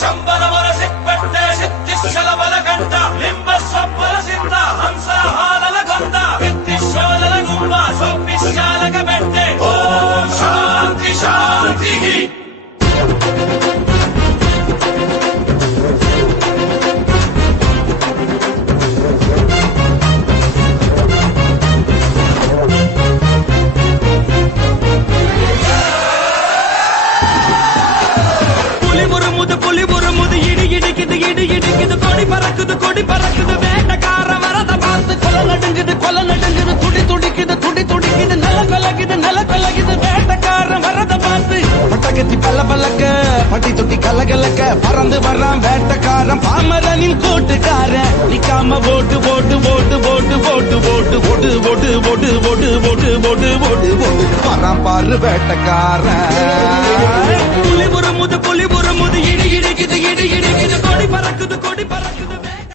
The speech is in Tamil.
ಶಂಬರವರ ಸಿಕ್ಬಟ್ಟೆ ಸಿತ್ತಿಶಲಬಲ ಕಂಠ ಲಿಂಬ ಸ್ವಪ್ಪಲ ಸಿದ್ಧ ಹಂಸ ಹಾಲಲ ಗೊಂದ ವಿತ್ತಿಶೋಲಲ ಗುಂಬ ಸ್ವಪ್ಪಿಶಾಲಕ ಬೆಟ್ಟೆ ಓಂ ಶಾಂತಿ ಶಾಂತಿ கொடி பறக்குது வேட்டக்கார வரத பார்த்து கொலை நடுங்குது துடி துடிக்குது நில கலகுது வேட்டக்கார வரத பார்த்து பட்டகத்தி பல்லக்க பட்டி தொட்டி கலகலக்க பறந்து வர்றான் வேட்டக்காரன் பாமரனின் கூட்டுக்காரன் நிக்காம போட்டு வரான் பாரு வேட்டக்காரன் புலி புறமுது இடி இடிக்குது